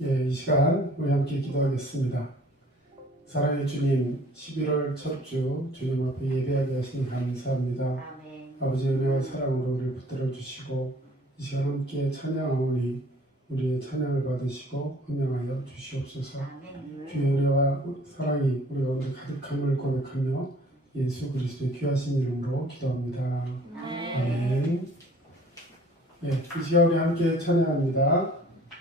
이 시간 우리 함께 기도하겠습니다. 사랑의 주님, 11월 첫 주 주님 앞에 예배하게 하시니 감사합니다. 아멘. 아버지 은혜와 사랑으로 우리를 붙들어 주시고 이 시간 함께 찬양하오니 우리의 찬양을 받으시고 음명하여 주시옵소서. 아멘. 주의 은혜와 사랑이 우리 가운데 가득함을 고백하며 예수 그리스도의 귀하신 이름으로 기도합니다. 아멘. 이 시간 우리 함께 찬양합니다.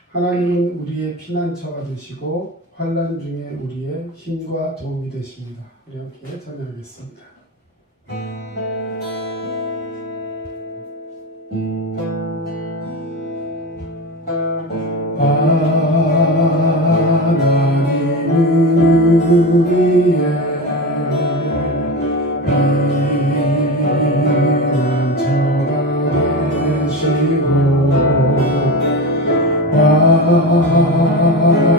하나님은 우리의 피난처가 되시고 환난 중에 우리의 힘과 도움이 되십니다. 우리 함께 찬양하겠습니다. 하나님은 우리의 피난처가 되시고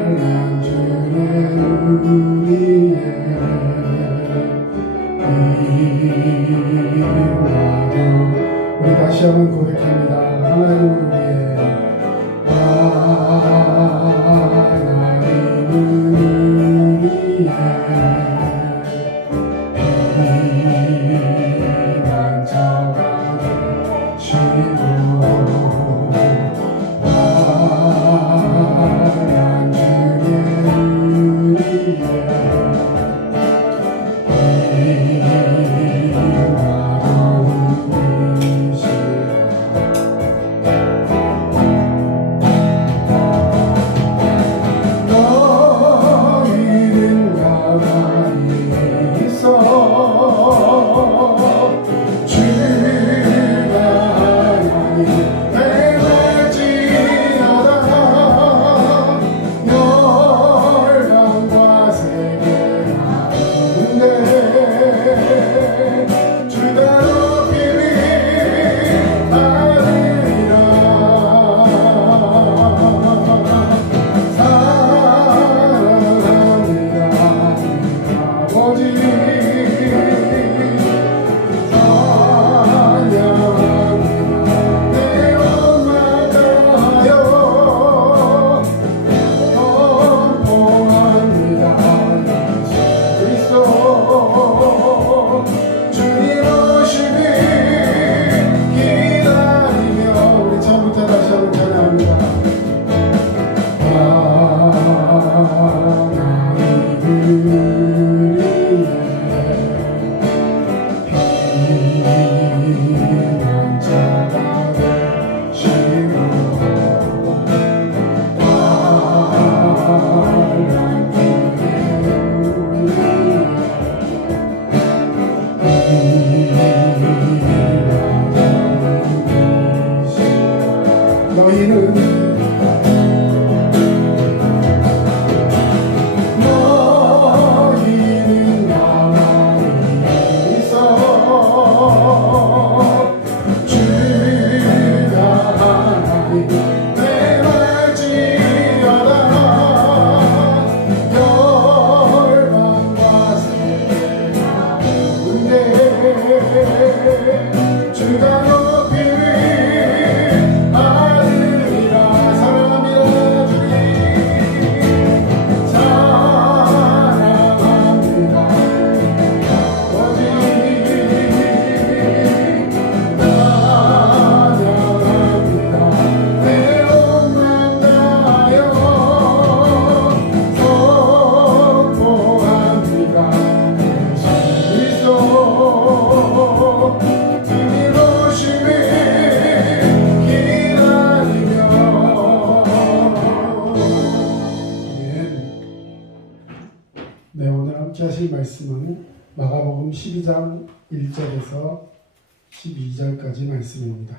환난 중에 우리의 힘과 우리 다시 한번 고백합니다. 하나님은 우리의 하나님은 우리의 피난처가 되시고 환난 중에 우리의 힘과 너희는 가만히 있어 주가 하나님 행할지어다 열방과 세계가 있는데 주가 높이리 아니라 사랑합니다 아버지 찬양합니다 내 엄마 다하여 선포합니다 예수 그리스도 주님 오시길 기다리며 우리 처음부터 다시 한번 찬양합니다. 하나님은 우리의 피난처가 되시고 환난 중에 우리의 너희는 가만히 있어 주가 하나님 행할지어다 열방과 세계가 있는데 주가 높이리 아들이라 사랑합니다 주님 사랑합니다 아버지 찬양합니다 내 몸만 다하여 선포합니다 예수 그리스도 주님 오심을 기다리며 네, 오늘 함께 하실 말씀은 마가복음 12장 1절에서 12절까지 말씀입니다.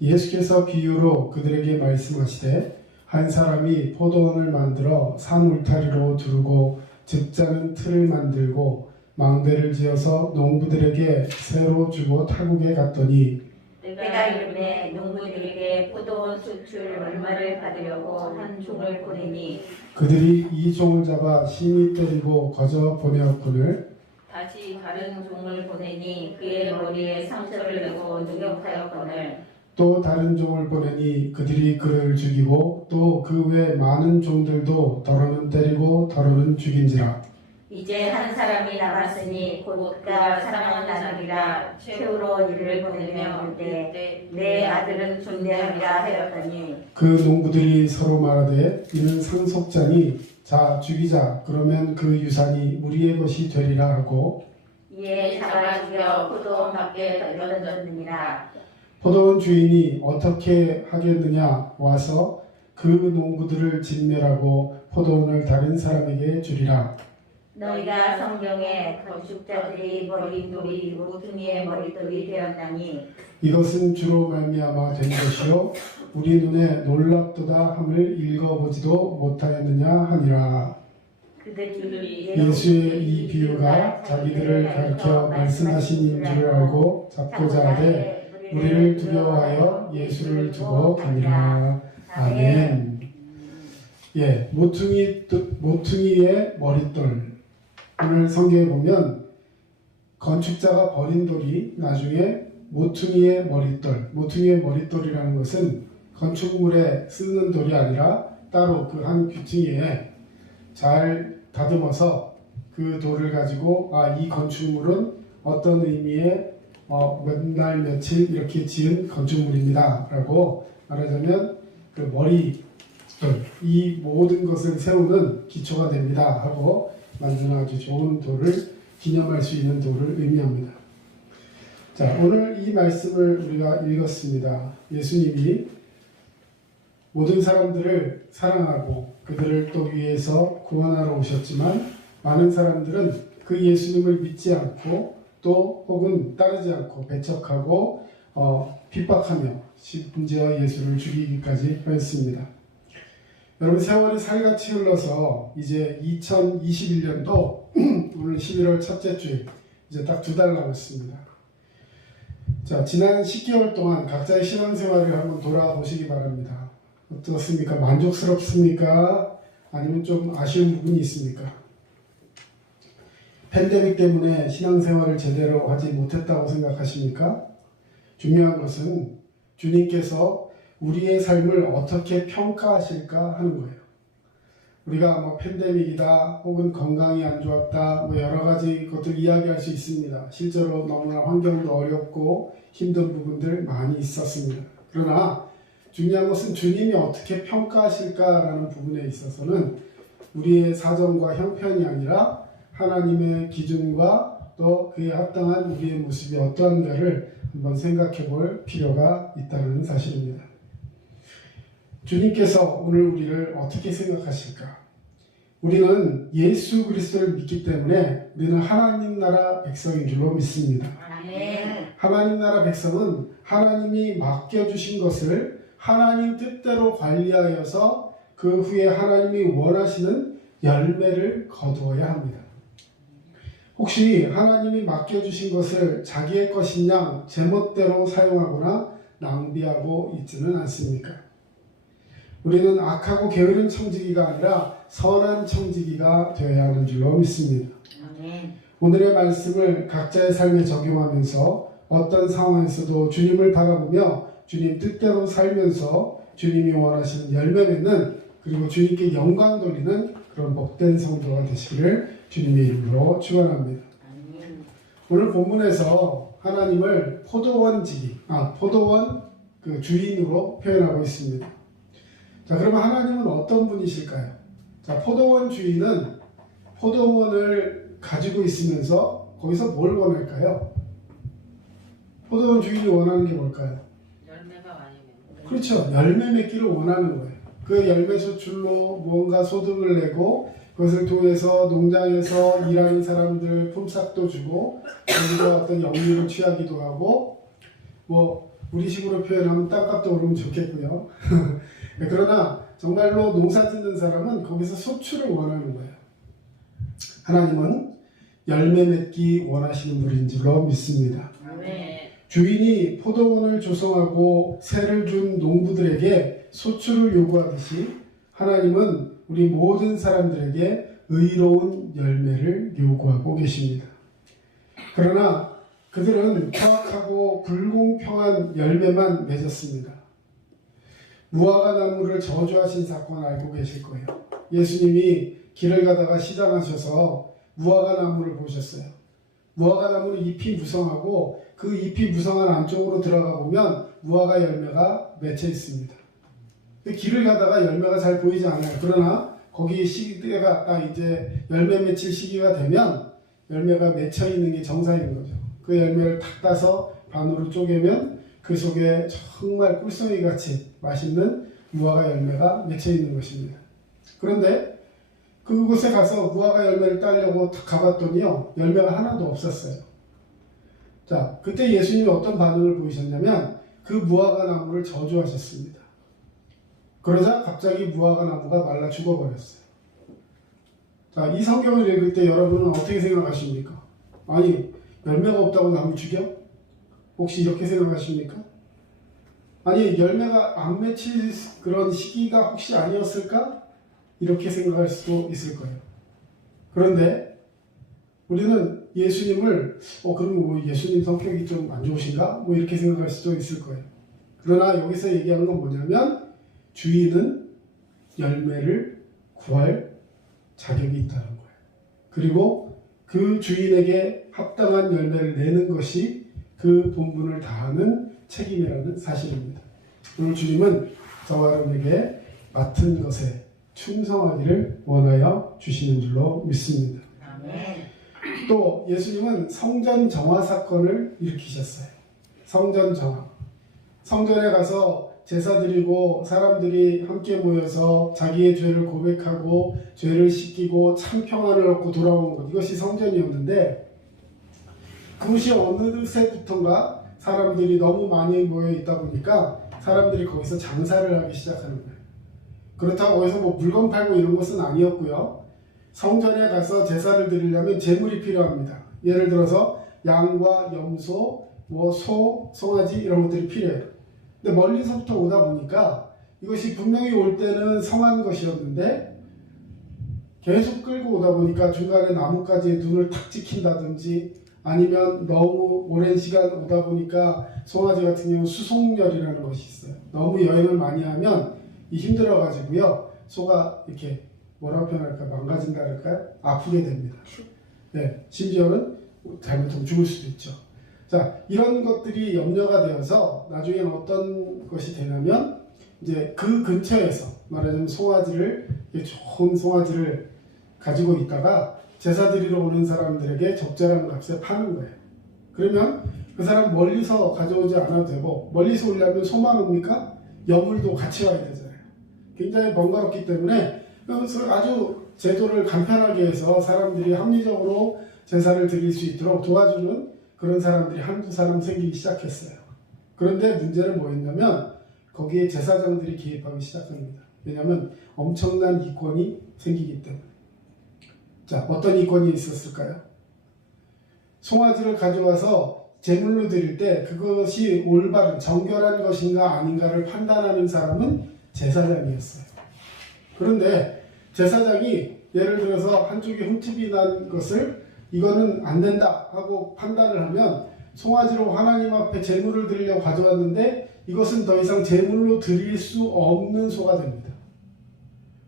예수께서 비유로 그들에게 말씀하시되 한 사람이 포도원을 만들어 산 울타리로 두르고 즙자는 틀을 만들고 망대를 지어서 농부들에게 새로 주고 타국에 갔더니 때가 이르매 농부들에게 포도원 수출 얼마를 받으려고 한 종을 보내니 그들이 이 종을 잡아 심히 때리고 거저 보내었거늘 다시 다른 종을 보내니 그의 머리에 상처를 내고 능욕하였거늘 또 다른 종을 보내니 그들이 그를 죽이고 또 그 외 많은 종들도 더러는 때리고 더러는 죽인지라. 이제 한 사람이 남았으니 곧 그가 사랑하는 아들이라 최후로 이를 보내며 물되 내 아들은 존대하리라 하였더니 그 농부들이 서로 말하되 이는 상속자니 자 죽이자 그러면 그 유산이 우리의 것이 되리라 하고 이에 잡아 죽여 포도원 밖에 던졌느니라. 포도원 주인이 어떻게 하겠느냐 와서 그 농부들을 진멸하고 포도원을 다른 사람에게 주리라. 너희가 성경에 건축자들이 버린 돌이 모퉁이의 머릿돌이 되었나니 이것은 주로 말미암아 된 것이요 우리 눈에 놀랍도다 함을 읽어보지도 못하였느냐 하니라. 그들이 예수의 이 비유가 자기들을 가르쳐 말씀하신 줄 알고 잡고자 하되 우리를 두려워하여 예수를 두고 가니라. 아멘. 예, 모퉁이의 머릿돌. 오늘 성경에 보면 건축자가 버린 돌이 나중에 모퉁이의 머릿돌. 모퉁이의 머릿돌이라는 것은 건축물에 쓰는 돌이 아니라 따로 그 한 귀퉁이에 잘 다듬어서 그 돌을 가지고 이 건축물은 어떤 의미의 몇 날 며칠 이렇게 지은 건축물입니다 라고 말하자면 그 머리돌, 이 모든 것을 세우는 기초가 됩니다 하고 만드는 아주 좋은 돌을 기념할 수 있는 돌을 의미합니다. 자, 오늘 이 말씀을 우리가 읽었습니다. 예수님이 모든 사람들을 사랑하고 그들을 또 위해서 구원하러 오셨지만 많은 사람들은 그 예수님을 믿지 않고 또 혹은 따르지 않고 배척하고 핍박하며 심지어 예수를 죽이기까지 하였습니다. 여러분, 세월이 살같이 흘러서 이제 2021년도 오늘 11월 첫째 주일 이제 딱 2달 남았습니다. 자, 지난 10개월 동안 각자의 신앙생활을 한번 돌아보시기 바랍니다. 어떻습니까? 만족스럽습니까? 아니면 좀 아쉬운 부분이 있습니까? 팬데믹 때문에 신앙생활을 제대로 하지 못했다고 생각하십니까? 중요한 것은 주님께서 우리의 삶을 어떻게 평가하실까 하는 거예요. 우리가 팬데믹이다 혹은 건강이 안 좋았다 여러 가지 것들 이야기할 수 있습니다. 실제로 너무나 환경도 어렵고 힘든 부분들 많이 있었습니다. 그러나 중요한 것은 주님이 어떻게 평가하실까라는 부분에 있어서는 우리의 사정과 형편이 아니라 하나님의 기준과 또 그에 합당한 우리의 모습이 어떠한가를 한번 생각해 볼 필요가 있다는 사실입니다. 주님께서 오늘 우리를 어떻게 생각하실까? 우리는 예수 그리스도를 믿기 때문에 우리는 하나님 나라 백성인 줄로 믿습니다. 아멘. 하나님 나라 백성은 하나님이 맡겨주신 것을 하나님 뜻대로 관리하여서 그 후에 하나님이 원하시는 열매를 거두어야 합니다. 혹시 하나님이 맡겨주신 것을 자기의 것인 양 제멋대로 사용하거나 낭비하고 있지는 않습니까? 우리는 악하고 게으른 청지기가 아니라 선한 청지기가 되어야 하는 줄로 믿습니다. 아멘. 오늘의 말씀을 각자의 삶에 적용하면서 어떤 상황에서도 주님을 바라보며 주님 뜻대로 살면서 주님이 원하시는 열매 맺는 그리고 주님께 영광 돌리는 그런 복된 성도가 되시기를 주님의 이름으로 축원합니다. 아멘. 오늘 본문에서 하나님을 포도원 그 주인으로 표현하고 있습니다. 자, 그러면 하나님은 어떤 분이실까요? 자, 포도원 주인은 포도원을 가지고 있으면서 거기서 뭘 원할까요? 포도원 주인이 원하는 게 뭘까요? 열매가 많이 맺는. 그렇죠. 열매 맺기를 원하는 거예요. 그 열매 수출로 무언가 소득을 내고 그것을 통해서 농장에서 일하는 사람들 품삯도 주고 거기서 어떤 영유를 취하기도 하고 우리식으로 표현하면 땅값도 오르면 좋겠고요. 그러나 정말로 농사 짓는 사람은 거기서 소출을 원하는 거예요. 하나님은 열매 맺기 원하시는 분인 줄로 믿습니다. 아멘. 주인이 포도원을 조성하고 세를 준 농부들에게 소출을 요구하듯이 하나님은 우리 모든 사람들에게 의로운 열매를 요구하고 계십니다. 그러나 그들은 포악하고 불공평한 열매만 맺었습니다. 무화과 나무를 저주하신 사건 알고 계실 거예요. 예수님이 길을 가다가 시장하셔서 무화과 나무를 보셨어요. 무화과 나무는 잎이 무성하고 그 잎이 무성한 안쪽으로 들어가 보면 무화과 열매가 맺혀 있습니다. 길을 가다가 열매가 잘 보이지 않아요. 그러나 거기 시기가 딱 이제 열매 맺힐 시기가 되면 열매가 맺혀 있는 게 정상인 거죠. 그 열매를 탁 따서 반으로 쪼개면 그 속에 정말 꿀송이 같이 맛있는 무화과 열매가 맺혀 있는 것입니다. 그런데 그곳에 가서 무화과 열매를 따려고 탁 가봤더니요, 열매가 하나도 없었어요. 자, 그때 예수님이 어떤 반응을 보이셨냐면 그 무화과 나무를 저주하셨습니다. 그러자 갑자기 무화과 나무가 말라 죽어버렸어요. 자, 이 성경을 읽을 때 여러분은 어떻게 생각하십니까? 아니, 열매가 없다고 나무 죽여? 혹시 이렇게 생각하십니까? 아니, 열매가 안 맺힐 그런 시기가 혹시 아니었을까? 이렇게 생각할 수도 있을 거예요. 그런데 우리는 예수님을 그러면 뭐 예수님 성격이 좀 안 좋으신가? 뭐 이렇게 생각할 수도 있을 거예요. 그러나 여기서 얘기하는 건 뭐냐면 주인은 열매를 구할 자격이 있다는 거예요. 그리고 그 주인에게 합당한 열매를 내는 것이 그 본분을 다하는 책임이라는 사실입니다. 오늘 주님은 저와 여러분에게 맡은 것에 충성하기를 원하여 주시는 줄로 믿습니다. 또 예수님은 성전 정화 사건을 일으키셨어요. 성전 정화. 성전에 가서 제사 드리고 사람들이 함께 모여서 자기의 죄를 고백하고 죄를 씻기고 참 평안을 얻고 돌아오는 것, 이것이 성전이었는데 그것이 어느새부턴가 사람들이 너무 많이 모여 있다 보니까 사람들이 거기서 장사를 하기 시작하는 거예요. 그렇다고 거기서 뭐 물건 팔고 이런 것은 아니었고요. 성전에 가서 제사를 드리려면 제물이 필요합니다. 예를 들어서 양과 염소, 뭐 소, 송아지 이런 것들이 필요해요. 근데 멀리서부터 오다 보니까 이것이 분명히 올 때는 성한 것이었는데 계속 끌고 오다 보니까 중간에 나뭇가지에 눈을 탁 찍힌다든지 아니면 너무 오랜 시간 오다 보니까 송아지 같은 경우는 수송열이라는 것이 있어요. 너무 여행을 많이 하면 힘들어가지고요. 소가 이렇게 뭐라고 표현할까? 망가진다 그럴까요? 아프게 됩니다. 네, 심지어는 잘못하면 죽을 수도 있죠. 자, 이런 것들이 염려가 되어서 나중에는 어떤 것이 되냐면 이제 그 근처에서 말하자면 송아지를, 좋은 송아지를 가지고 있다가 제사 드리러 오는 사람들에게 적절한 값에 파는 거예요. 그러면 그 사람 멀리서 가져오지 않아도 되고, 멀리서 오려면 소만 옵니까? 여물도 같이 와야 되잖아요. 굉장히 번거롭기 때문에 아주 제도를 간편하게 해서 사람들이 합리적으로 제사를 드릴 수 있도록 도와주는 그런 사람들이 한두 사람 생기기 시작했어요. 그런데 문제는 뭐였냐면 거기에 제사장들이 개입하기 시작합니다. 왜냐하면 엄청난 이권이 생기기 때문에. 자, 어떤 이권이 있었을까요? 송아지를 가져와서 제물로 드릴 때 그것이 올바른 정결한 것인가 아닌가를 판단하는 사람은 제사장이었어요. 그런데 제사장이 예를 들어서 한쪽에 흠집이 난 것을 이거는 안 된다 하고 판단을 하면 송아지로 하나님 앞에 제물을 드리려고 가져왔는데 이것은 더 이상 제물로 드릴 수 없는 소가 됩니다.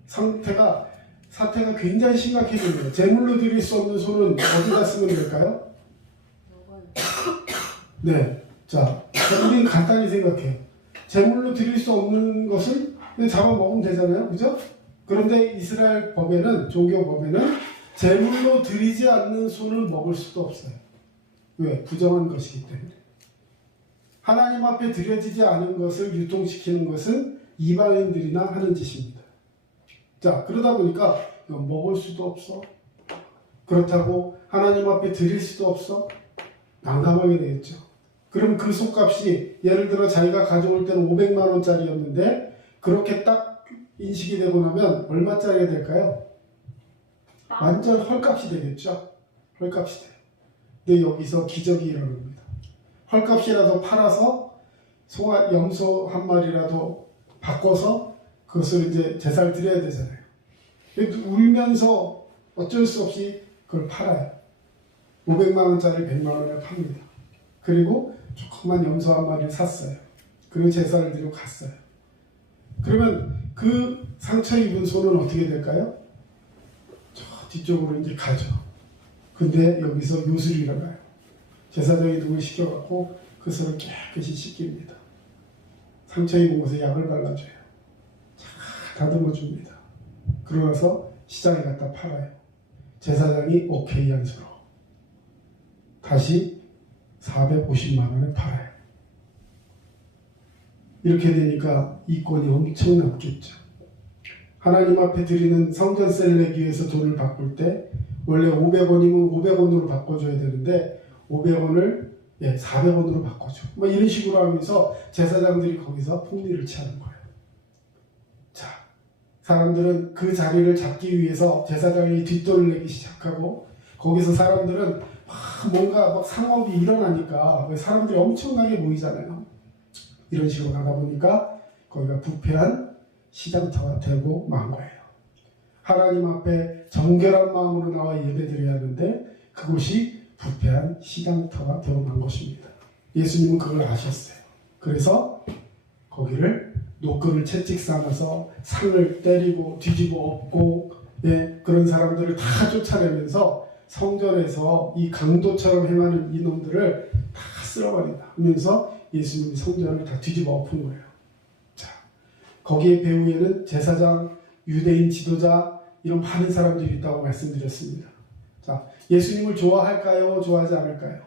사태가 굉장히 심각해집니다. 제물로 드릴 수 없는 소는 어디다 쓰면 될까요? 네, 자, 우리는 간단히 생각해요. 제물로 드릴 수 없는 것은 그냥 잡아먹으면 되잖아요, 그죠? 그런데 이스라엘 법에는, 종교 법에는 제물로 드리지 않는 소는 먹을 수도 없어요. 왜? 부정한 것이기 때문에. 하나님 앞에 드려지지 않은 것을 유통시키는 것은 이방인들이나 하는 짓입니다. 자, 그러다 보니까 이건 먹을 수도 없어. 그렇다고 하나님 앞에 드릴 수도 없어. 난감하게 되겠죠. 그럼 그 속값이 예를 들어 자기가 가져올 때는 500만 원짜리였는데 그렇게 딱 인식이 되고 나면 얼마짜리가 될까요? 완전 헐값이 되겠죠. 헐값이 돼요. 근데 여기서 기적이 일어납니다. 헐값이라도 팔아서 염소 한 마리라도 바꿔서 그것을 이제 제사를 드려야 되잖아요. 울면서 어쩔 수 없이 그걸 팔아요. 500만 원짜리 100만 원에 팝니다. 그리고 조그만 염소 한 마리를 샀어요. 그리고 제사를 드리고 갔어요. 그러면 그 상처 입은 손은 어떻게 될까요? 저 뒤쪽으로 이제 가죠. 근데 여기서 요술이 일어나요. 제사장이 누굴 시켜갖고 그 손을 깨끗이 씻깁니다. 상처 입은 곳에 약을 발라줘요. 잘 다듬어 줍니다. 그러고 나서 시장에 갖다 팔아요. 제사장이 오케이 한 수로 다시 450만 원에 팔아요. 이렇게 되니까 이권이 엄청 남겠죠. 하나님 앞에 드리는 성전세를 내기 위해서 돈을 바꿀 때 원래 500원이면 500원으로 바꿔줘야 되는데 500원을 400원으로 바꿔줘. 뭐 이런 식으로 하면서 제사장들이 거기서 풍리를 취하는 거예요. 자, 사람들은 그 자리를 잡기 위해서 제사장이 뒷돈을 내기 시작하고 거기서 사람들은 뭔가 막 상업이 일어나니까 사람들이 엄청나게 모이잖아요. 이런 식으로 가다 보니까 거기가 부패한 시장터가 되고 만 거예요. 하나님 앞에 정결한 마음으로 나와 예배드려야 하는데 그곳이 부패한 시장터가 되고 만 것입니다. 예수님은 그걸 아셨어요. 그래서 거기를 노끈을 채찍 삼아서 상을 때리고 뒤집어 엎고 그런 사람들을 다 쫓아내면서 성전에서 이 강도처럼 행하는 이놈들을 다 쓸어버린다 하면서 예수님이 성전을 다 뒤집어 엎은 거예요. 자, 거기에 배후에는 제사장, 유대인 지도자 이런 많은 사람들이 있다고 말씀드렸습니다. 자, 예수님을 좋아할까요? 좋아하지 않을까요?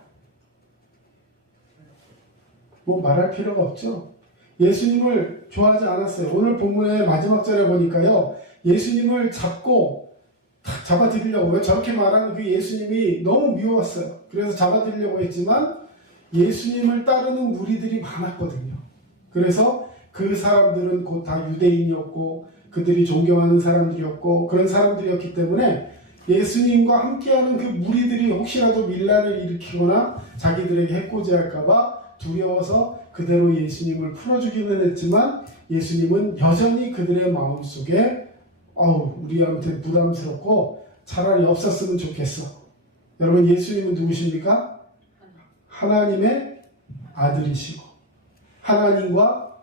뭐 말할 필요가 없죠. 예수님을 좋아하지 않았어요. 오늘 본문의 마지막 절에 보니까요. 예수님을 잡아드리려고 왜 저렇게 말하는 그 예수님이 너무 미웠어요. 그래서 잡아드리려고 했지만 예수님을 따르는 무리들이 많았거든요. 그래서 그 사람들은 곧 다 유대인이었고 그들이 존경하는 사람들이었고 그런 사람들이었기 때문에 예수님과 함께하는 그 무리들이 혹시라도 밀란을 일으키거나 자기들에게 해코지할까봐 두려워서 그대로 예수님을 풀어주기는 했지만 예수님은 여전히 그들의 마음속에 우리한테 부담스럽고 차라리 없었으면 좋겠어. 여러분 예수님은 누구십니까? 하나님의 아들이시고 하나님과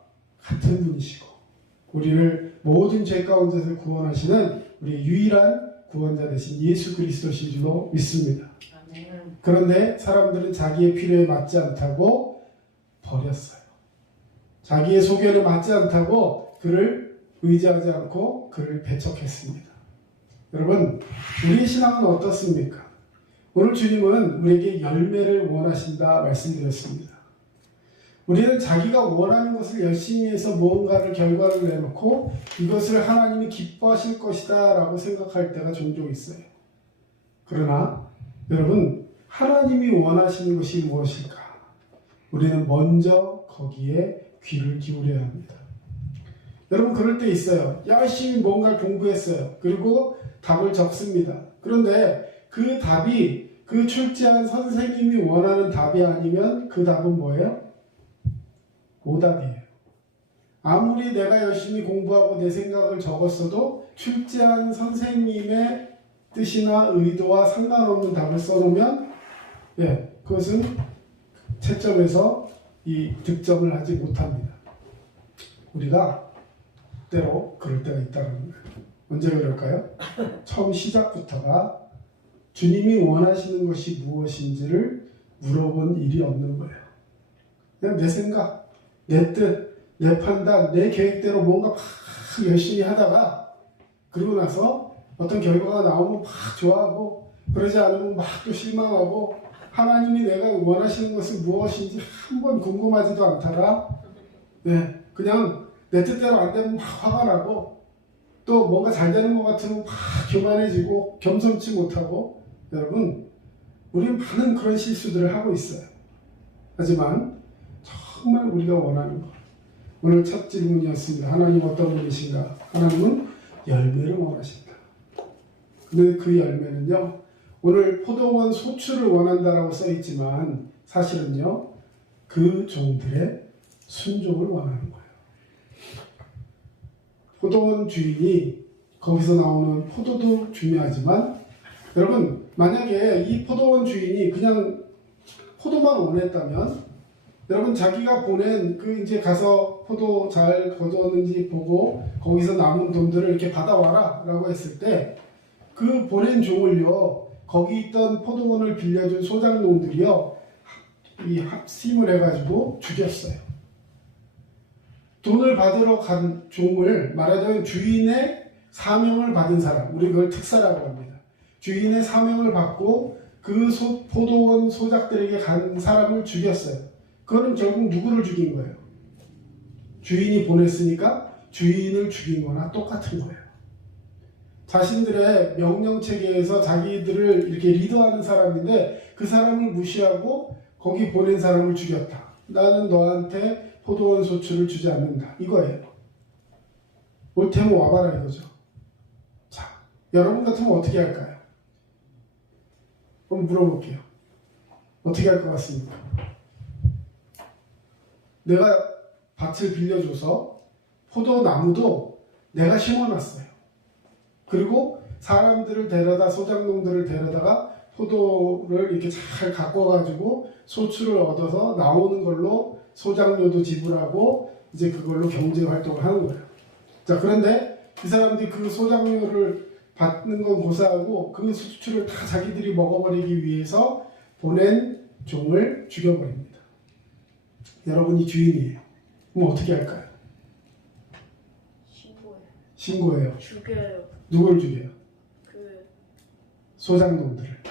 같은 분이시고 우리를 모든 죄 가운데서 구원하시는 우리의 유일한 구원자 되신 예수 그리스도신 줄로 믿습니다. 그런데 사람들은 자기의 필요에 맞지 않다고 버렸어요. 자기의 소견에 맞지 않다고 그를 의지하지 않고 그를 배척했습니다. 여러분, 우리의 신앙은 어떻습니까? 오늘 주님은 우리에게 열매를 원하신다 말씀드렸습니다. 우리는 자기가 원하는 것을 열심히 해서 무언가를 결과를 내놓고 이것을 하나님이 기뻐하실 것이다 라고 생각할 때가 종종 있어요. 그러나 여러분, 하나님이 원하시는 것이 무엇일까? 우리는 먼저 거기에 귀를 기울여야 합니다. 여러분 그럴 때 있어요. 열심히 뭔가 공부했어요. 그리고 답을 적습니다. 그런데 그 답이 그 출제한 선생님이 원하는 답이 아니면 그 답은 뭐예요? 오답이에요. 아무리 내가 열심히 공부하고 내 생각을 적었어도 출제한 선생님의 뜻이나 의도와 상관없는 답을 써놓으면 그것은 채점에서 이 득점을 하지 못합니다. 우리가 때로 그럴 때가 있다는 거예요. 언제 그럴까요? 처음 시작부터가 주님이 원하시는 것이 무엇인지를 물어본 일이 없는 거예요. 그냥 내 생각, 내 뜻, 내 판단, 내 계획대로 뭔가 막 열심히 하다가 그러고 나서 어떤 결과가 나오면 막 좋아하고 그러지 않으면 막 또 실망하고 하나님이 내가 원하시는 것은 무엇인지 한번 궁금하지도 않다가 그냥 내 뜻대로 안 되면 막 화가 나고 또 뭔가 잘 되는 것 같으면 막 교만해지고 겸손치 못하고 여러분 우리는 많은 그런 실수들을 하고 있어요. 하지만 정말 우리가 원하는 것 오늘 첫 질문이었습니다. 하나님 어떤 분이신가? 하나님은 열매를 원하신다. 근데 그 열매는요 오늘 포도원 소출을 원한다라고 써있지만 사실은요 그 종들의 순종을 원하는 거예요. 포도원 주인이 거기서 나오는 포도도 중요하지만 여러분 만약에 이 포도원 주인이 그냥 포도만 원했다면 여러분 자기가 보낸 그 이제 가서 포도 잘 거두었는지 보고 거기서 남은 돈들을 이렇게 받아와라 라고 했을 때 그 보낸 종을요 거기 있던 포도원을 빌려준 소장농들이요 이 합심을 해가지고 죽였어요. 돈을 받으러 간 종을 말하자면 주인의 사명을 받은 사람, 우리 그걸 특사라고 합니다. 주인의 사명을 받고 그 포도원 소작들에게 간 사람을 죽였어요. 그거는 결국 누구를 죽인 거예요? 주인이 보냈으니까 주인을 죽인 거나 똑같은 거예요. 자신들의 명령체계에서 자기들을 이렇게 리더하는 사람인데 그 사람을 무시하고 거기 보낸 사람을 죽였다. 나는 너한테 포도원 소출을 주지 않는다. 이거예요. 옳다면 와봐라 이거죠. 자, 여러분 같으면 어떻게 할까요? 한번 물어볼게요. 어떻게 할 것 같습니까? 내가 밭을 빌려줘서 포도나무도 내가 심어놨어요. 그리고 사람들을 데려다 소작농들을 데려다가 포도를 이렇게 잘 가꿔가지고 소출을 얻어서 나오는 걸로 소작료도 지불하고 이제 그걸로 경제 활동을 하는 거예요. 자, 그런데 이 사람들이 그 소작료를 받는 건 고사하고 그 수출을 다 자기들이 먹어버리기 위해서 보낸 종을 죽여버립니다. 여러분이 주인이에요. 그럼 어떻게 할까요? 신고해요. 죽여요. 누굴 죽여요? 그 소장농들을.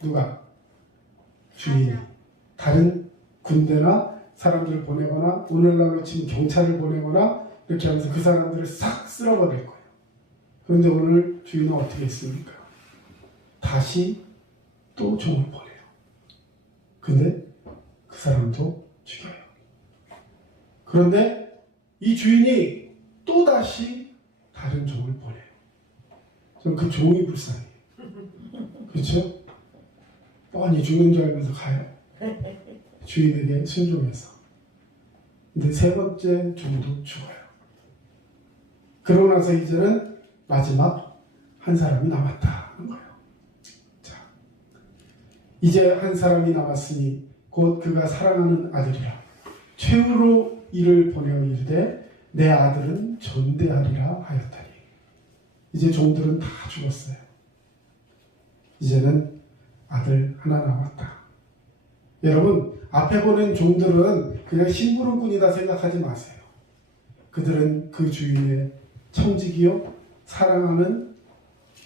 누가? 주인이. 다른 군대나 사람들을 보내거나 오늘날로 치면 경찰을 보내거나 이렇게 하면서 그 사람들을 싹 쓸어버릴 거예요. 그런데 오늘 주인은 어떻게 했습니까? 다시 또 종을 보내요. 근데 그 사람도 죽여요. 그런데 이 주인이 또 다시 다른 종을 보내요. 저는 그 종이 불쌍해요. 그렇죠? 뻔히 죽는 줄 알면서 가요. 주인에게 순종해서. 근데 세 번째 종도 죽어요. 그러고 나서 이제는 마지막 한 사람이 남았다는 거예요. 자, 이제 한 사람이 남았으니 곧 그가 사랑하는 아들이라. 최후로 이를 보내어 이르되 내 아들은 존대하리라 하였다니. 이제 종들은 다 죽었어요. 이제는 아들 하나 남았다. 여러분, 앞에 보낸 종들은 그냥 심부름꾼이다 생각하지 마세요. 그들은 그 주인의 청지기요, 사랑하는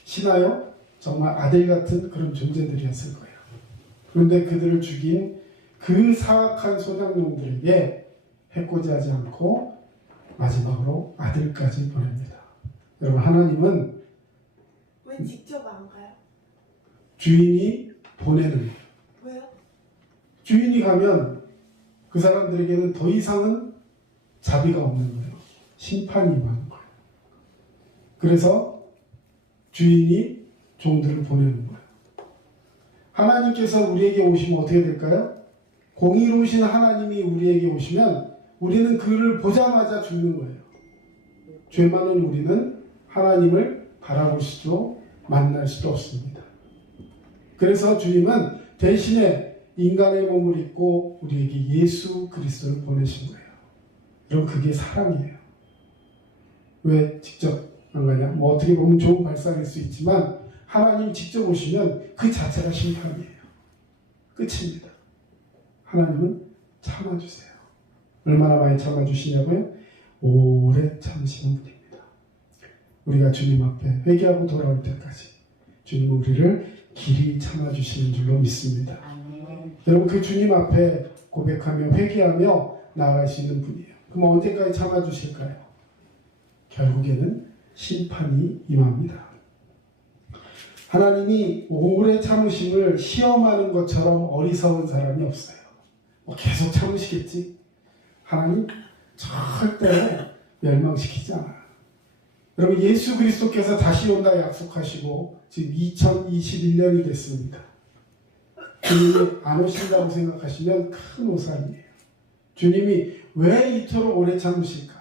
신하요, 정말 아들 같은 그런 존재들이었을 거예요. 그런데 그들을 죽인 그 사악한 소장농들에게 해코지하지 않고 마지막으로 아들까지 보냅니다. 여러분, 하나님은 왜 직접 안 가요? 주인이 보내는 거예요. 왜요? 주인이 가면 그 사람들에게는 더 이상은 자비가 없는 거예요. 심판이 임하는 거예요. 그래서 주인이 종들을 보내는 거예요. 하나님께서 우리에게 오시면 어떻게 될까요? 공의로우신 하나님이 우리에게 오시면 우리는 그를 보자마자 죽는 거예요. 죄 많은 우리는 하나님을 바라볼 수도 만날 수도 없습니다. 그래서 주님은 대신에 인간의 몸을 입고 우리에게 예수 그리스도를 보내신 거예요. 여러분, 그게 사랑이에요. 왜 직접 안 가냐? 뭐 어떻게 보면 좋은 발상일 수 있지만 하나님 직접 오시면 그 자체가 심판이에요. 끝입니다. 하나님은 참아주세요. 얼마나 많이 참아주시냐고요? 오래 참으시는 분입니다. 우리가 주님 앞에 회개하고 돌아올 때까지 주님은 우리를 길이 참아주시는 줄로 믿습니다. 아멘. 여러분, 그 주님 앞에 고백하며 회개하며 나아갈 수 있는 분이에요. 그럼 언제까지 참아주실까요? 결국에는 심판이 임합니다. 하나님이 오래 참으심을 시험하는 것처럼 어리석은 사람이 없어요. 계속 참으시겠지? 하나님 절대 멸망시키지 않아요. 여러분, 예수 그리스도께서 다시 온다 약속하시고 지금 2021년이 됐습니다. 주님이 안 오신다고 생각하시면 큰 오산이에요. 주님이 왜 이토록 오래 참으실까?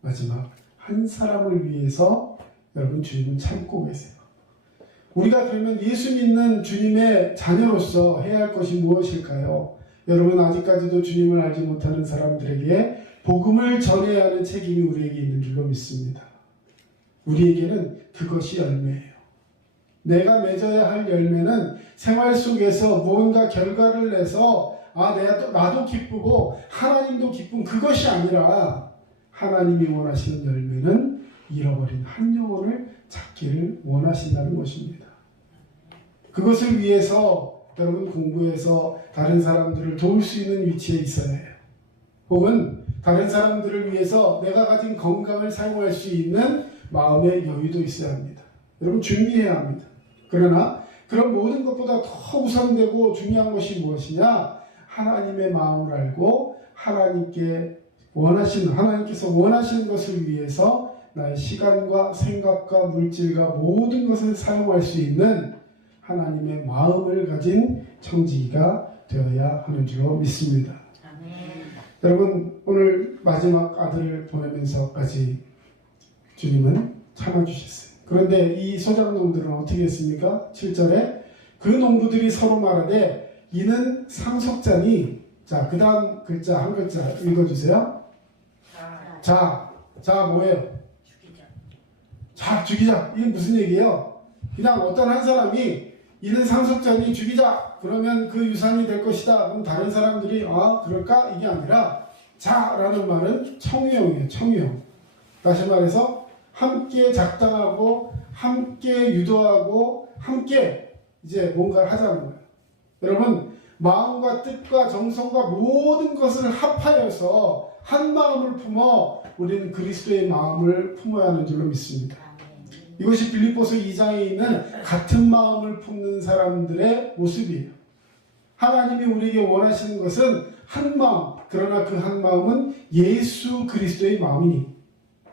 마지막 한 사람을 위해서 여러분 주님은 참고 계세요. 우리가 그러면 예수 믿는 주님의 자녀로서 해야 할 것이 무엇일까요? 여러분, 아직까지도 주님을 알지 못하는 사람들에게 복음을 전해야 하는 책임이 우리에게 있는 줄로 믿습니다. 우리에게는 그것이 열매예요. 내가 맺어야 할 열매는 생활 속에서 무언가 결과를 내서 나도 기쁘고 하나님도 기쁜 그것이 아니라 하나님이 원하시는 열매는 잃어버린 한 영혼을 찾기를 원하신다는 것입니다. 그것을 위해서 여러분 공부해서 다른 사람들을 도울 수 있는 위치에 있어야 해요. 혹은 다른 사람들을 위해서 내가 가진 건강을 사용할 수 있는 마음의 여유도 있어야 합니다. 여러분 준비해야 합니다. 그러나 그런 모든 것보다 더 우선되고 중요한 것이 무엇이냐? 하나님의 마음을 알고 하나님께서 원하시는 것을 위해서 나의 시간과 생각과 물질과 모든 것을 사용할 수 있는 하나님의 마음을 가진 청지기가 되어야 하는 줄로 믿습니다. 아멘. 여러분, 오늘 마지막 아들을 보내면서까지 주님은 참아주셨어요. 그런데 이 소작농들은 어떻게 했습니까? 7절에 그 농부들이 서로 말하되 이는 상속자니. 자, 그 다음 글자 한 글자 읽어주세요. 자 뭐예요? 죽이자. 이게 무슨 얘기예요? 그냥 어떤 한 사람이 이는 상속자니 죽이자. 그러면 그 유산이 될 것이다. 그럼 다른 사람들이 그럴까? 이게 아니라 자라는 말은 청유형이에요. 청유형. 다시 말해서 함께 작당하고 함께 유도하고 함께 이제 뭔가를 하자는 거예요. 여러분, 마음과 뜻과 정성과 모든 것을 합하여서 한 마음을 품어 우리는 그리스도의 마음을 품어야 하는 줄로 믿습니다. 이것이 빌립보서 2장에 있는 같은 마음을 품는 사람들의 모습이에요. 하나님이 우리에게 원하시는 것은 한 마음, 그러나 그 한 마음은 예수 그리스도의 마음이니,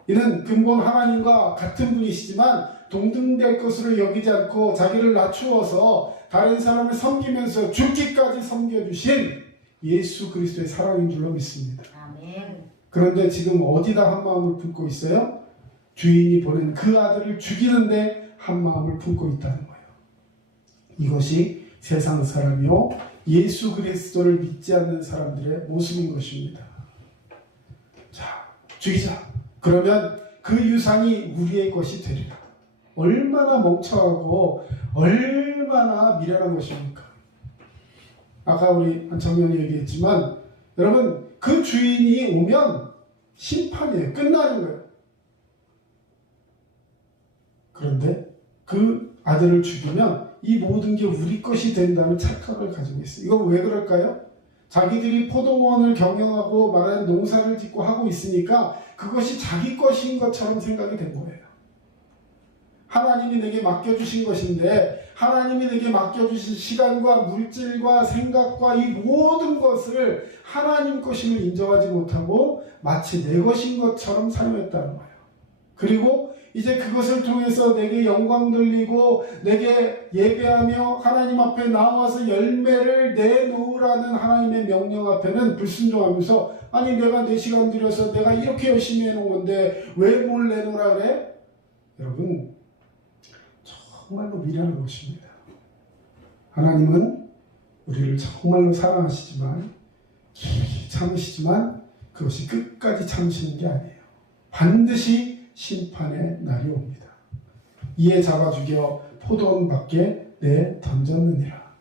이는 근본 하나님과 같은 분이시지만 동등될 것으로 여기지 않고 자기를 낮추어서 다른 사람을 섬기면서 죽기까지 섬겨주신 예수 그리스도의 사랑인 줄로 믿습니다. 아멘. 그런데 지금 어디다 한 마음을 품고 있어요? 주인이 보낸 그 아들을 죽이는데 한 마음을 품고 있다는 거예요. 이것이 세상 사람이요 예수 그리스도를 믿지 않는 사람들의 모습인 것입니다. 자, 죽이자. 그러면 그 유산이 우리의 것이 되리라. 얼마나 멍청하고 얼마나 미련한 것입니까? 아까 우리 안청년이 얘기했지만 여러분, 그 주인이 오면 심판이에요. 끝나는 거예요. 그런데 그 아들을 죽이면 이 모든 게 우리 것이 된다는 착각을 가지고 있어요. 이건 왜 그럴까요? 자기들이 포도원을 경영하고 말하는 농사를 짓고 하고 있으니까 그것이 자기 것인 것처럼 생각이 된 거예요. 하나님이 내게 맡겨주신 것인데 하나님이 내게 맡겨주신 시간과 물질과 생각과 이 모든 것을 하나님 것임을 인정하지 못하고 마치 내 것인 것처럼 사용했다는 거예요. 그리고 이제 그것을 통해서 내게 영광 돌리고 내게 예배하며 하나님 앞에 나와서 열매를 내놓으라는 하나님의 명령 앞에는 불순종하면서 아니 내가 내 시간 들여서 내가 이렇게 열심히 해놓은 건데 왜 뭘 내놓으라 그래? 여러분, 정말로 미련한 것입니다. 하나님은 우리를 정말로 사랑하시지만 길게 참으시지만 그것이 끝까지 참으시는 게 아니에요. 반드시 심판의 날이 옵니다. 이에 잡아 죽여 포도원 밖에 내 던졌느니라.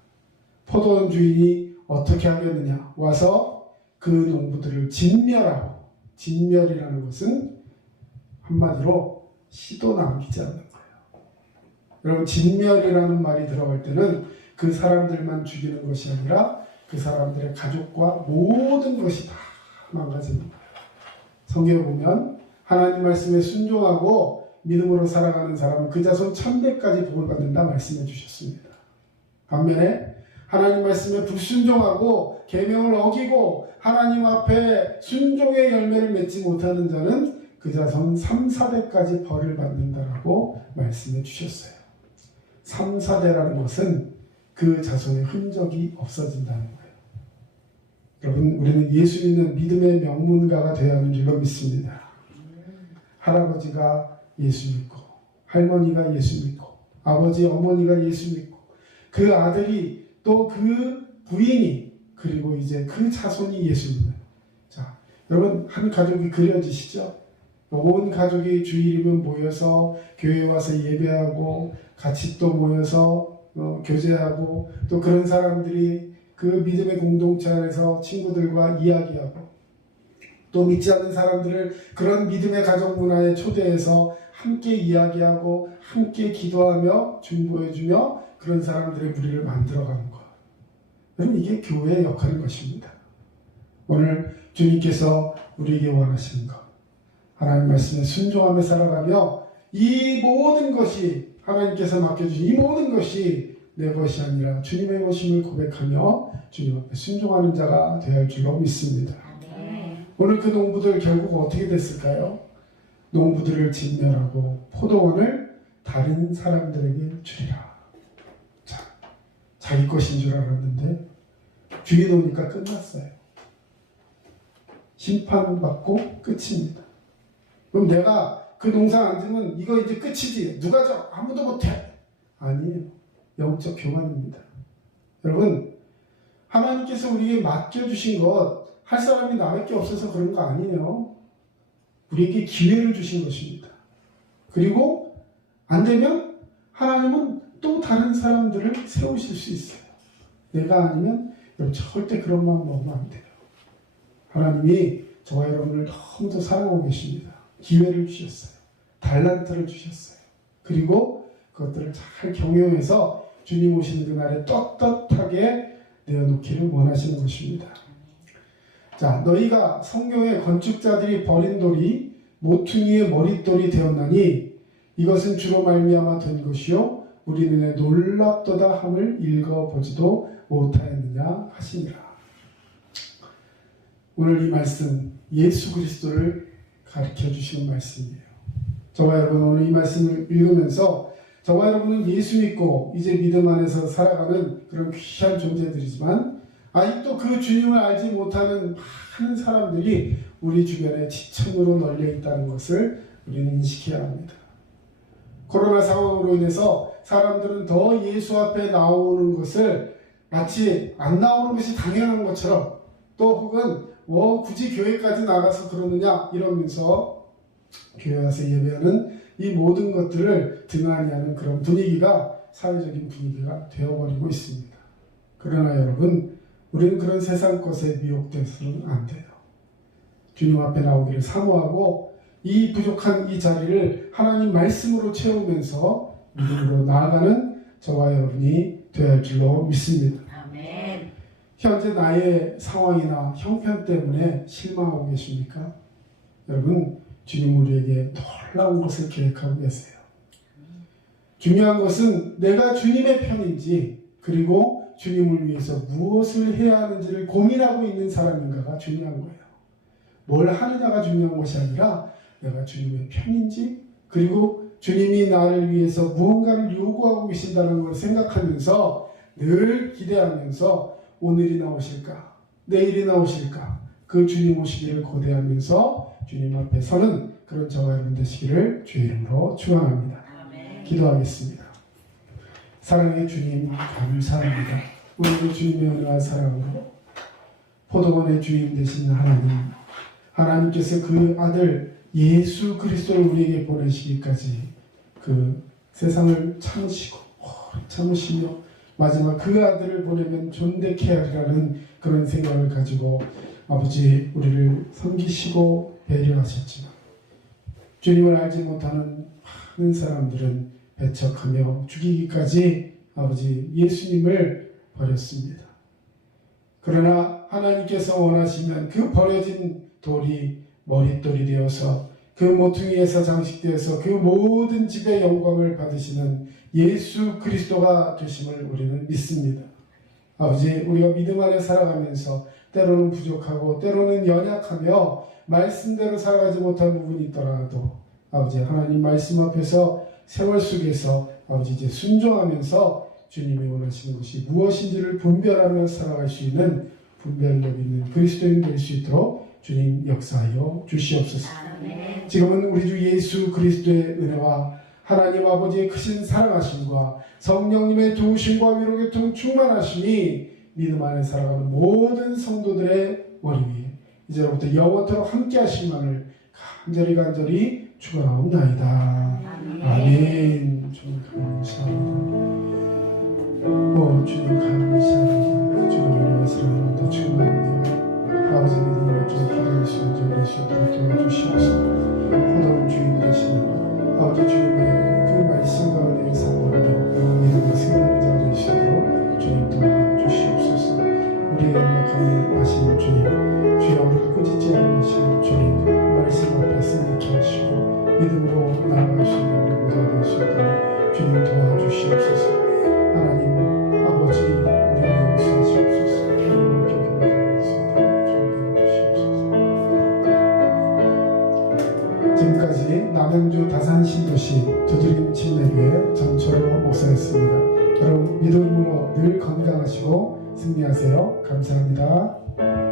포도원 주인이 어떻게 하겠느냐? 와서 그 농부들을 진멸하고, 진멸이라는 것은 한마디로 씨도 남기지 않는 거예요. 여러분, 진멸이라는 말이 들어갈 때는 그 사람들만 죽이는 것이 아니라 그 사람들의 가족과 모든 것이 다 망가지는 거예요. 성경에 보면 하나님 말씀에 순종하고 믿음으로 살아가는 사람은 그 자손 1000대까지 복을 받는다 말씀해 주셨습니다. 반면에 하나님 말씀에 불순종하고 계명을 어기고 하나님 앞에 순종의 열매를 맺지 못하는 자는 그 자손 3, 4대까지 벌을 받는다라고 말씀해 주셨어요. 3, 4대라는 것은 그 자손의 흔적이 없어진다는 거예요. 여러분, 우리는 예수 믿는 믿음의 명문가가 되어야 하는 줄로 믿습니다. 할아버지가 예수 믿고 할머니가 예수 믿고 아버지 어머니가 예수 믿고 그 아들이 또 그 부인이 그리고 이제 그 자손이 예수 믿어요. 자, 여러분 한 가족이 그려지시죠? 온 가족이 주일이면 모여서 교회 와서 예배하고 같이 또 모여서 교제하고 또 그런 사람들이 그 믿음의 공동체 안에서 친구들과 이야기하고 또 믿지 않는 사람들을 그런 믿음의 가족 문화에 초대해서 함께 이야기하고 함께 기도하며 중보해주며 그런 사람들의 무리를 만들어가는 것. 여러분 이게 교회의 역할인 것입니다. 오늘 주님께서 우리에게 원하시는 것, 하나님 말씀에 순종하며 살아가며 이 모든 것이 하나님께서 맡겨주신 이 모든 것이 내 것이 아니라 주님의 것임을 고백하며 주님 앞에 순종하는 자가 되어야 할 줄로 믿습니다. 오늘 그 농부들 결국 어떻게 됐을까요? 농부들을 진멸하고 포도원을 다른 사람들에게 주리라. 자, 자기 것인 줄 알았는데 주인 오니까 끝났어요. 심판받고 끝입니다. 그럼 내가 그 농사 안 지면 이거 이제 끝이지. 누가 져? 아무도 못해. 아니에요. 영적 교만입니다. 여러분, 하나님께서 우리에게 맡겨주신 것 할 사람이 나밖에 없어서 그런 거 아니에요. 우리에게 기회를 주신 것입니다. 그리고 안 되면 하나님은 또 다른 사람들을 세우실 수 있어요. 내가 아니면 여러분 절대 그런 마음 먹으면 안 돼요. 하나님이 저와 여러분을 너무도 사랑하고 계십니다. 기회를 주셨어요. 달란트를 주셨어요. 그리고 그것들을 잘 경영해서 주님 오시는 그날에 떳떳하게 내어놓기를 원하시는 것입니다. 자, 너희가 성경의 건축자들이 버린 돌이 모퉁이의 머릿돌이 되었나니 이것은 주로 말미암아 된 것이요 우리 눈에 놀랍도다 함을 읽어보지도 못하였느냐 하시니라. 오늘 이 말씀 예수 그리스도를 가르쳐 주시는 말씀이에요. 저와 여러분 오늘 이 말씀을 읽으면서 저와 여러분은 예수 믿고 이제 믿음 안에서 살아가는 그런 귀한 존재들이지만 아직도 그 주님을 알지 못하는 많은 사람들이 우리 주변에 지천으로 널려 있다는 것을 우리는 인식해야 합니다. 코로나 상황으로 인해서 사람들은 더 예수 앞에 나오는 것을 마치 안 나오는 것이 당연한 것처럼 또 혹은 굳이 교회까지 나가서 그러느냐 이러면서 교회 와서 예배하는 이 모든 것들을 등한히 하는 그런 분위기가 사회적인 분위기가 되어버리고 있습니다. 그러나 여러분 우리는 그런 세상 것에 미혹돼서는 안 돼요. 주님 앞에 나오기를 사모하고 이 부족한 이 자리를 하나님 말씀으로 채우면서 믿음으로 나아가는 저와 여러분이 되어야 할 줄로 믿습니다. 아멘. 현재 나의 상황이나 형편 때문에 실망하고 계십니까? 여러분 주님 우리에게 놀라운 것을 계획하고 계세요. 중요한 것은 내가 주님의 편인지 그리고 주님을 위해서 무엇을 해야 하는지를 고민하고 있는 사람인가가 중요한 거예요. 뭘 하느냐가 중요한 것이 아니라 내가 주님의 편인지 그리고 주님이 나를 위해서 무언가를 요구하고 계신다는 걸 생각하면서 늘 기대하면서 오늘이 나오실까 내일이 나오실까 그 주님 오시기를 고대하면서 주님 앞에 서는 그런 저와 여러분 되시기를 주의 이름으로 축원합니다. 기도하겠습니다. 사랑의 주님 감사합니다. 오늘도 주님의 은혜와 사랑으로 포도원의 주인 되신 하나님께서 그 아들 예수 그리스도를 우리에게 보내시기까지 그 세상을 참으시며 마지막 그 아들을 보내면 존대케 하리라는 그런 생각을 가지고 아버지 우리를 섬기시고 배려하셨지만 주님을 알지 못하는 많은 사람들은 배척하며 죽이기까지 아버지 예수님을 버렸습니다. 그러나 하나님께서 원하시면 그 버려진 돌이 머릿돌이 되어서 그 모퉁이에서 장식되어서 그 모든 집의 영광을 받으시는 예수 그리스도가 되심을 우리는 믿습니다. 아버지 우리가 믿음 안에 살아가면서 때로는 부족하고 때로는 연약하며 말씀대로 살아가지 못한 부분이 있더라도 아버지 하나님 말씀 앞에서 세월 속에서 아버지 이제 순종하면서 주님이 원하시는 것이 무엇인지를 분별하며 살아갈 수 있는 분별력 있는 그리스도인 될 수 있도록 주님 역사하여 주시옵소서. 아멘. 지금은 우리 주 예수 그리스도의 은혜와 하나님 아버지의 크신 사랑하심과 성령님의 도우심과 위로 교통 충만하심이 믿음 안에 살아가는 모든 성도들의 머리 위에 이제로부터 영원토록 함께 하심만을 간절히 축원하옵나이다. 아멘. 주님 감사합니다. 주님 감사합니다. 주님 은혜와 사랑으로 더 충만하며 아버지 믿음으로 좀 기도하시는 저희를 시도록 도와주시옵소서. 호동 주인 되시는 아버지 주님의 그 말씀과 은혜를 사모하며 믿음과 생명을 잡으시도록 주님 도와주시옵소서. 우리의 연약함을 아시는 주님, 주여 우리가 꾸짖지 않으시는 주님, 말씀 앞에 승리케 하시고 믿음으로 나아가시는 우리 모두가 되시도록 주님 도와주시옵소서. 하나님 아버지 우리를 용서하시옵소서. 하나님을 경외하는 주님 도와주시옵소서. 지금까지 남양주 다산신도시 두드림 침례교회 정철호 목사였습니다. 여러분 믿음으로 늘 건강하시고 승리하세요. 감사합니다.